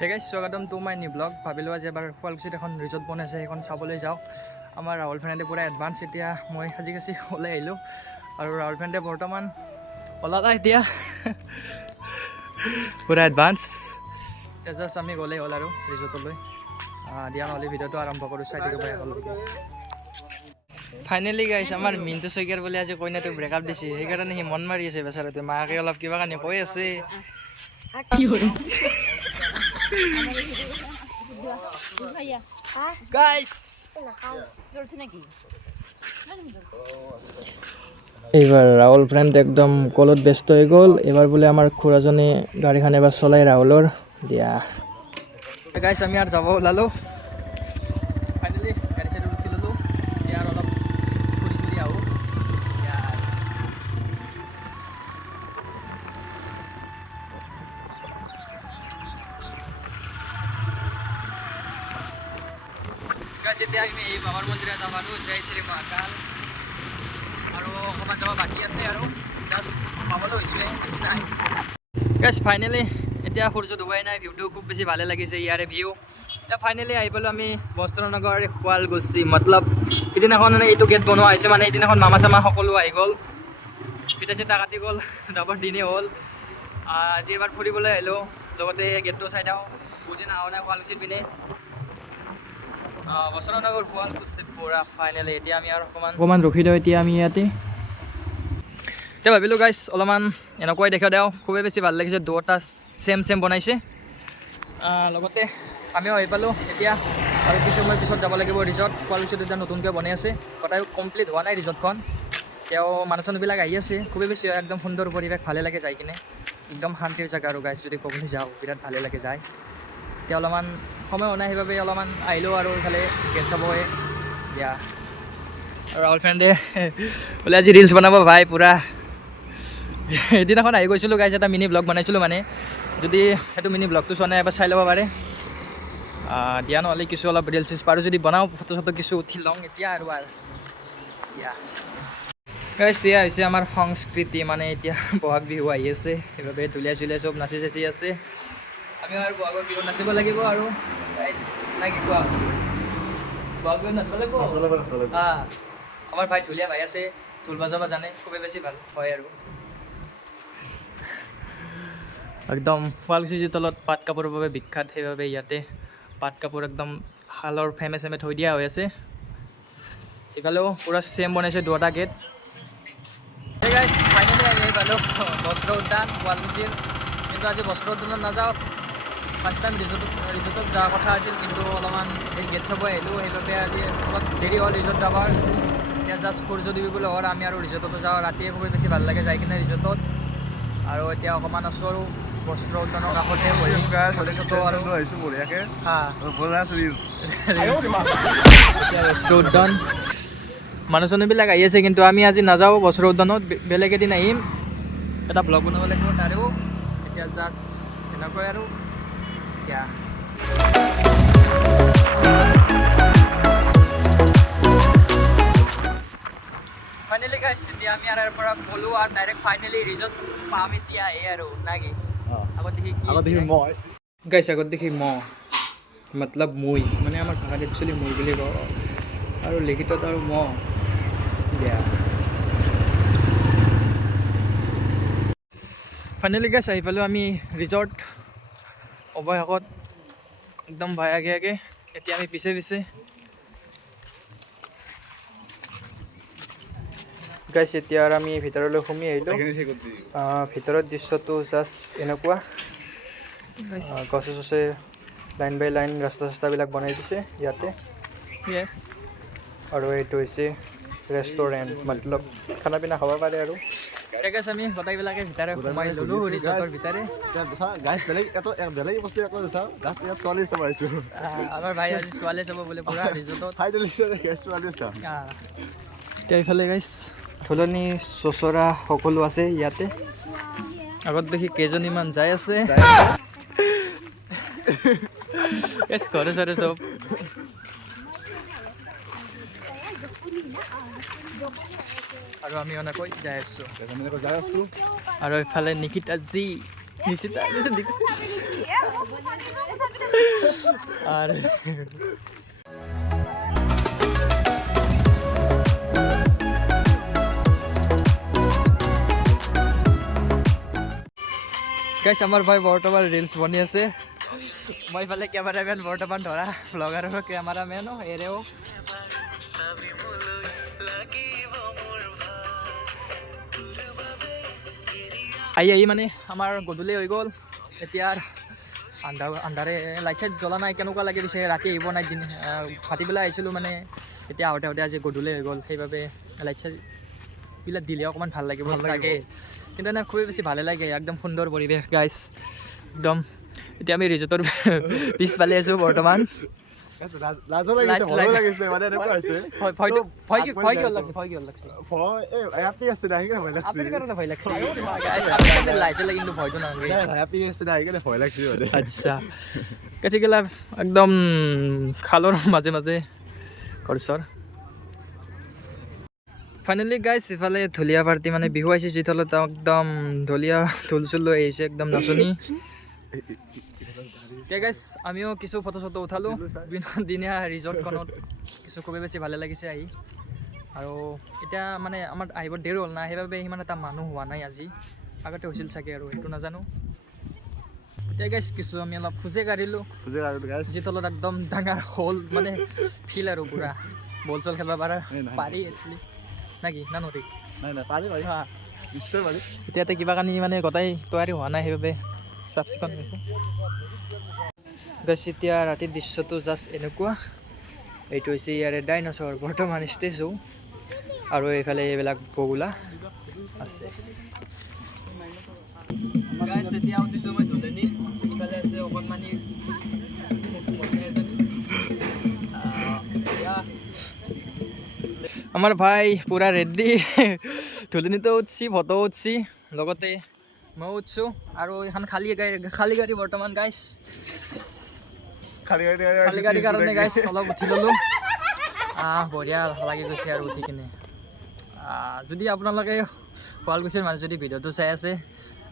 Hey guys, welcome to my new vlog. ভাবিলোঁ আজি এবাৰ শুৱালকুছিত এখন ৰিজৰ্ট বনাইছে সেইখন চাবলৈ যাওঁ। আমাৰ ৰাহুল ফ্ৰেণ্ডে পুৰা এডভান্স এতিয়া মই সাজি ওলাই আহিলোঁ আৰু ৰাহুল ফ্ৰেণ্ডে বৰ্তমান ওলালা এতিয়া পুৰা এডভান্স জাষ্ট আমি গ'লেই হ'ল আৰু ৰিজৰ্টলৈ দিয়া নহ'লে ভিডিঅ'টো আৰম্ভ কৰোঁ চাই থাকিব একেলগে। ফাইনেলি গাইছ আমাৰ মিণ্টু শইকীয়াৰ বোলে আজি কইনাটো ব্ৰেকআপ দিছে সেইকাৰণে সি মন মাৰি আছে বেচাৰাটোৱে মাকে অলপ কিবা কাৰণে কৈ আছে Guys, এইবাৰ ৰাহুল ফ্ৰেণ্ড একদম কলত ব্যস্ত হৈ গ'ল। এইবাৰ বোলে আমাৰ খুৰাজনে গাড়ীখন এবাৰ চলাই ৰাহুলৰ দিয়া গাইছ আমি আৰু যাব ওলালোঁ ফাইনেলি গাড়ী চাইডত উঠি ল'লোঁ এতিয়া আৰু অলপ ফুৰি ফুৰি আহোঁ। যেতিয়া আমি এই বাবাৰ মন্দিৰত যাম আৰু জয় শ্ৰী মহাকাল আৰু অকণমান যাব বাকী আছে আৰু জাষ্ট পাবলৈ হৈছোঁহে বেছি নাই গাইছ। ফাইনেলি এতিয়া সূৰ্য ডুবাই নাই ভিউটো খুব বেছি ভালে লাগিছে ইয়াৰে ভিউ। এতিয়া ফাইনেলি আহি পালোঁ আমি বস্ত্ৰনগৰ শুৱালকুছি মতলব সিদিনাখন মানে এইটো গেট বনোৱা হৈছে মানে সেইদিনাখন মামা চামা সকলো আহি গ'ল পিঠা চিঠা কাটি গ'ল যাবৰ দিনেই হ'ল। আজি এবাৰ ফুৰিবলৈ আহিলোঁ লগতে গেটটো চাই দিওঁ বহুদিন অহা নাই শুৱালকুছিত পিনে বস্ত্ৰনগৰ শুৱালকুছিত পুৰা ফাইনেলি এতিয়া আমি আৰু অকণমান ৰখি দিওঁ এতিয়া আমি ইয়াতে এতিয়া ভাবিলোঁ গাইছ অলপমান এনেকুৱাই দেখা দিওঁ খুবেই বেছি ভাল লাগিছে দুটা চেম বনাইছে লগতে আমিও আহি পালোঁ এতিয়া আৰু কিছু সময় পিছত যাব লাগিব ৰিজৰ্ট শুৱালকুছিত এতিয়া নতুনকৈ বনাই আছে গোটেই কমপ্লিট হোৱা নাই ৰিজৰ্টখন তেওঁ মানুহ চানুহবিলাক আহি আছে খুবেই বেছি একদম সুন্দৰ পৰিৱেশ ভালে লাগে যাই কিনে একদম শান্তিৰ জেগা আৰু গাইছ যদি ক'বলৈ যাওঁ বিৰাট ভালে লাগে যায়। এতিয়া অলপমান সময় হোৱা নাই সেইবাবে অলপমান আহিলোঁ আৰু এইফালে গেট চাবহে দিয়া আৰু ৰাহুল ফ্ৰেণ্ডে বোলে আজি ৰিলচ বনাব ভাই পূৰা এদিনাখন আহি গৈছিলোঁ গাইছ এটা মিনি ব্লগ বনাইছিলোঁ মানে যদি সেইটো মিনি ব্লগটো চোৱা নাই এবাৰ চাই ল'ব পাৰে দিয়া নহ'লে কিছু অলপ ৰিলচ চিলচ পাৰোঁ যদি বনাওঁ ফটো চটো কিছু উঠি লওঁ এতিয়া আৰু দিয়া গাইছ এয়া হৈছে আমাৰ সংস্কৃতি মানে এতিয়া বহাগ বিহু আহি আছে সেইবাবে ঢুলীয়া চুলীয়া চব নাচি চাচি আছে আমি আৰু বহাগৰ বিহুত নাচিব লাগিব আৰু গাইছ নাই কি কোৱা বহাগ বিহুত নাচিব লাগিব আমাৰ ভাই ঢুলীয়া ভাই আছে ঢোল বাজাব জানে খুবেই বেছি ভাল হয় আৰু একদম শুৱালকুছিৰ তলত পাট কাপোৰৰ বাবে বিখ্যাত সেইবাবে ইয়াতে পাট কাপোৰ একদম শালৰ ফেমে চেমে থৈ দিয়া হৈ আছে ইফালেও পূৰা চেম বনাইছে দুটা গেট গাইছ ফাইনেলি আহি পালোঁ বস্ত্ৰ উদ্যান শুৱালকুছিৰ কিন্তু আজি বস্ত্ৰ উদ্যানত নাযাওঁ ফাৰ্ষ্ট টাইম ৰিজৰ্টত যোৱাৰ কথা আছিল কিন্তু অলপমান এই গেট চাব আহিলোঁ সেইবাবে আজি অলপ দেৰি হ'ল ৰিজৰ্ট যাবৰ এতিয়া জাষ্ট সূৰ্য দিবলৈ হ'ল আমি আৰু ৰিজৰ্টতো যাওঁ ৰাতিয়ে খুবেই বেছি ভাল লাগে যাই কিনে ৰিজৰ্টত আৰু এতিয়া অকণমান আছোঁ আৰু বস্ত্ৰ উদ্যানৰ কাষতে বস্ত্ৰ উদ্যান মানুহ চানুহবিলাক আহি আছে কিন্তু আমি আজি নাযাওঁ বস্ত্ৰ উদ্যানত বেলেগ এদিন আহিম এটা ব্লগ বনাব লাগিব তাৰেও এতিয়া জাষ্ট এনেকৈ আৰু এতিয়া ফাইনেলি গাইছ এতিয়া আমি ইয়াৰ পৰা গ'লোঁ আৰু ডাইৰেক্ট ফাইনেলি ৰিজৰ্ট পাম এতিয়া আৰু নাকি আগত দেখি মহ মতলব মই মানে আমাৰ ভাষাত একচুৱেলি মই বুলি কওঁ আৰু লিখিতত আৰু মহ দিয়া ফাইনেলি গাইছ আহি পালোঁ আমি ৰিজৰ্ট অৱশেষত একদম ভাই আগে এতিয়া আমি পিছে গাইছ এতিয়া আৰু আমি ভিতৰলৈ সোমাই আহিলোঁ ভিতৰত দৃশ্যটো জাষ্ট এনেকুৱা গছে চছে লাইন বাই লাইন ৰাস্তা চাস্তাবিলাক বনাই দিছে ইয়াতে য়েছ আৰু এইটো হৈছে ৰেষ্টুৰেণ্ট মতলব খানা পিনা খাব পাৰে আৰু ঠিক আছে আমি গোটেইবিলাকে ভিতৰে সোমাই ল'লোঁ ৰিজৰ্টৰ ভিতৰে আমাৰ ভাই আজি ছোৱালী চাব বোলে পূৰা ৰিজৰ্টত এতিয়া এইফালে গাইছ ঢোলনি চচৰা সকলো আছে ইয়াতে আগত দেখি কেইজনীমান যাই আছে ঘৰে চৰে চব আৰু আমি এনেকৈ যাই আছোঁ আৰু এইফালে নিকিতা জি নিচিতা আৰু গাইছ আমাৰ ভাই বৰ্তমান ৰিলছ বনি আছে মই ফালে কেমেৰামেন বৰ্তমান ধৰা ব্লগাৰ আৰু কেমেৰামেনো এৰেও আহি মানে আমাৰ গধূলি হৈ গ'ল এতিয়া আন্ধাৰে লাইট চাইট জ্বলা নাই কেনেকুৱা লাগি দিছে ৰাতি আহিব নাই দিন ভাটিবেলা আহিছিলোঁ মানে এতিয়া আহোঁতে আজি গধূলি হৈ গ'ল সেইবাবে লাইট চাইটবিলাক দিলে অকণমান ভাল লাগিব চাগে কিন্তু এনে খুবেই বেছি ভালে লাগে একদম সুন্দৰ পৰিৱেশ গাইছ একদম এতিয়া আমি ৰিজৰ্টৰ পিছফালে আছোঁ বৰ্তমান একদম খালৰ মাজে মাজে ঘৰ ফাইনেলি গাইছ ইফালে ঢুলীয়া পাৰ্টি মানে বিহু আহিছে যিথলত একদম ঢুলীয়া ঢোল চোল লৈ আহিছে একদম নাচনি এতিয়া গাইছ আমিও কিছু ফটো চটো উঠালোঁ দিনীয়া ৰিজৰ্টখনত কিছু খুবেই বেছি ভালে লাগিছে আহি আৰু এতিয়া মানে আমাৰ আহিব দেৰি হ'ল না সেইবাবে সিমান এটা মানুহ হোৱা নাই আজি আগতে হৈছিল চাগে আৰু সেইটো নাজানো এতিয়া গাইছ কিছু আমি অলপ খোজে কাঢ়িলোঁ যিথলত একদম ডাঙৰ হ'ল মানে ফিল আৰু পুৰা বল চল খেলিব পাৰি একচুৱেলি নাকি না নদী এতিয়াতে কিবা কানি মানে গোটাই তৈয়াৰী হোৱা নাই সেইবাবে চাফ চিকুণ হৈছে গাইছ এতিয়া ৰাতিৰ দৃশ্যটো জাষ্ট এনেকুৱা এইটো হৈছে ইয়াৰে ডাইনছৰ বৰ্তমান ষ্টেজো আৰু এইফালে এইবিলাক বগলা আছে গাইছ এতিয়া উঠিছোঁ মই ধুলনি ইফালে আছে অকণমানি আমাৰ ভাই পুৰা ৰেডি ধুলনিতো উঠছি ফটো উঠছি লগতে মই উঠছোঁ আৰু এখন খালী গাড়ী বৰ্তমান গাইছ খালী গাড়ীৰ কাৰণে গাইছ অলপ উঠি ল'লোঁ বঢ়িয়া লাগি গৈছে আৰু উঠি কিনে যদি আপোনালোকে শুৱালকুছিৰ মানুহ যদি ভিডিঅ'টো চাই আছে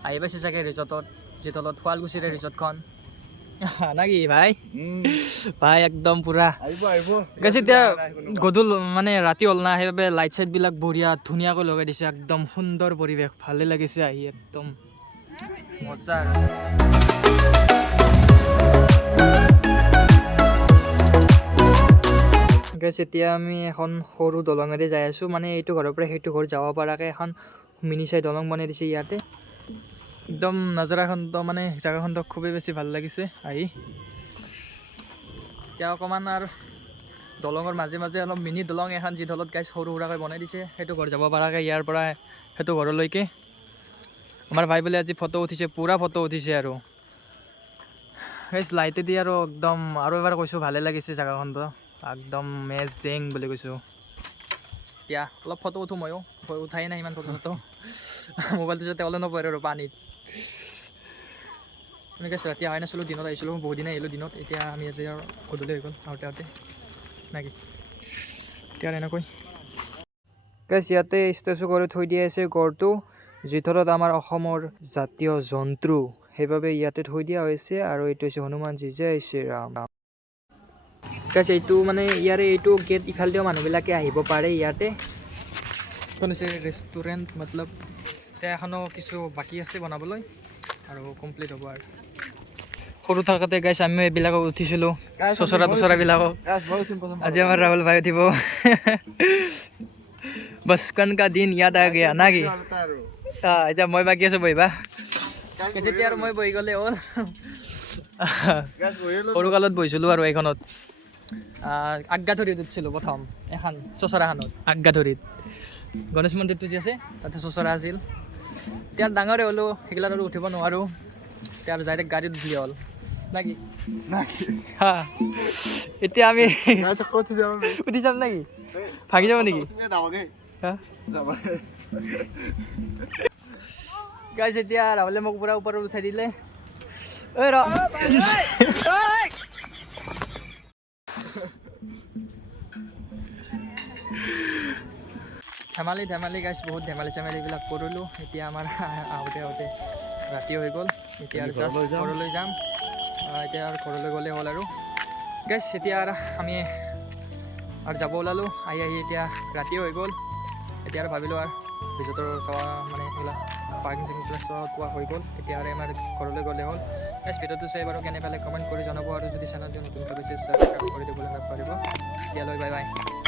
আহি পাইছে চাগে ৰিজৰ্টত যিতলত শুৱালকুছিৰে ৰিজৰ্টখন নাকি ভাই ভাই একদম পুৰা গাইছ এতিয়া গধূল মানে ৰাতি হ'ল না সেইবাবে লাইট চাইটবিলাক বঢ়িয়া ধুনীয়াকৈ লগাই দিছে একদম সুন্দৰ পৰিৱেশ ভালে লাগিছে আহি একদম মজা আৰু গাইছ এতিয়া আমি এখন সৰু দলঙেৰে যাই আছোঁ মানে এইটো ঘৰৰ পৰা সেইটো ঘৰ যাব পৰাকৈ এখন মিনি চাই দলং বনাই দিছে ইয়াতে একদম নাজাৰাখন মানে জেগাখনটো খুবেই বেছি ভাল লাগিছে আহি এতিয়া অকণমান আৰু দলঙৰ মাজে মাজে অলপ মিনি দলং এখন যি দলত গাইছ সৰু সুৰাকৈ বনাই দিছে সেইটো ঘৰ যাব পৰাকৈ ইয়াৰ পৰা সেইটো ঘৰলৈকে আমাৰ ভাই বোলে আজি ফটো উঠিছে পুৰা ফটো উঠিছে আৰু গাইছ লাইটেদি আৰু একদম আৰু এবাৰ কৈছোঁ ভালে লাগিছে জেগাখনটো একদম মেজিং বুলি কৈছোঁ এতিয়া অলপ ফটো উঠোঁ ময়ো উঠাই নাই ইমান ফটো মোবাইলটো যাতে ওলাই নপৰে আৰু পানীত এনেকৈ ৰাতি অহাই নাছিলোঁ দিনত আহিছিলোঁ বহুত দিন আহিলোঁ দিনত এতিয়া আমি আজি আৰু গধূলি হৈ গ'ল আহোঁতে নাকি এতিয়া এনেকৈ গাইছ ইয়াতে ষ্টেচু কৰি থৈ দিয়া আছে গড়টো যিথলত আমাৰ অসমৰ জাতীয় জন্তু সেইবাবে ইয়াতে থৈ দিয়া হৈছে আৰু এইটো হৈছে হনুমানজী জয় শ্ৰীৰাম গাইছ এইটো মানে ইয়াৰে এইটো গেট ইফালেদিও মানুহবিলাকে আহিব পাৰে ইয়াতে এখন হৈছে ৰেষ্টুৰেণ্ট মতলব এতিয়া এখনো কিছু বাকী আছে বনাবলৈ আৰু কমপ্লিট হ'ব আৰু সৰু থাকোঁতে গাইছ আমিও এইবিলাকক উঠিছিলোঁ চচৰাবিলাকক আজি আমাৰ ৰাহুল ভাই উঠিব বচপন কা দিন ইয়াদ আ গয়া না কি এতিয়া মই বাকী আছোঁ বহিবা তেতিয়া আৰু মই বহি গ'লে হ'ল সৰুকালত বহিছিলোঁ আৰু এইখনত আজ্ঞাধৰিত উঠিছিলোঁ প্ৰথম এখন চচৰাখনত আজ্ঞাধৰিত গণেশ মন্দিৰটো যি আছে তাতে চচৰা আছিল এতিয়া ডাঙৰে হ'লোঁ সেইগিলাত আৰু উঠিব নোৱাৰোঁ এতিয়া আৰু ডাইৰেক্ট গাড়ীত উঠিলে হ'ল নাকি এতিয়া আমি উঠি যাম নেকি ভাগি যাব নেকি গাইছ এতিয়া ৰাহুলে মোক পুৰা ওপৰত উঠাই দিলে ঐ ৰ ধেমালি গাইছ বহুত ধেমালিবিলাক কৰিলোঁ এতিয়া আমাৰ আহোঁতে ৰাতি হৈ গ'ল এতিয়া আৰু জাষ্ট ঘৰলৈ যাম এতিয়া আৰু ঘৰলৈ গ'লে হ'ল আৰু গাইজ এতিয়া আৰু আমি আৰু যাব ওলালোঁ আহি এতিয়া ৰাতিও হৈ গ'ল এতিয়া আৰু ভাবিলোঁ আৰু ভিতৰৰ চোৱা মানে এইবিলাক পাৰ্কিং চাৰ্কিং প্লেচ পোৱা হৈ গ'ল এতিয়া আৰু আমাৰ ঘৰলৈ গ'লে হ'ল গাইজ ভিডিঅ'টো চাই বাৰু কেনে পালে কমেণ্ট কৰি জনাব আৰু যদি চেনেলটো নতুনকৈ বেছি ছাবস্ক্ৰাইব কৰি দিবলৈ নাপাহৰিব এতিয়ালৈ বাই বাই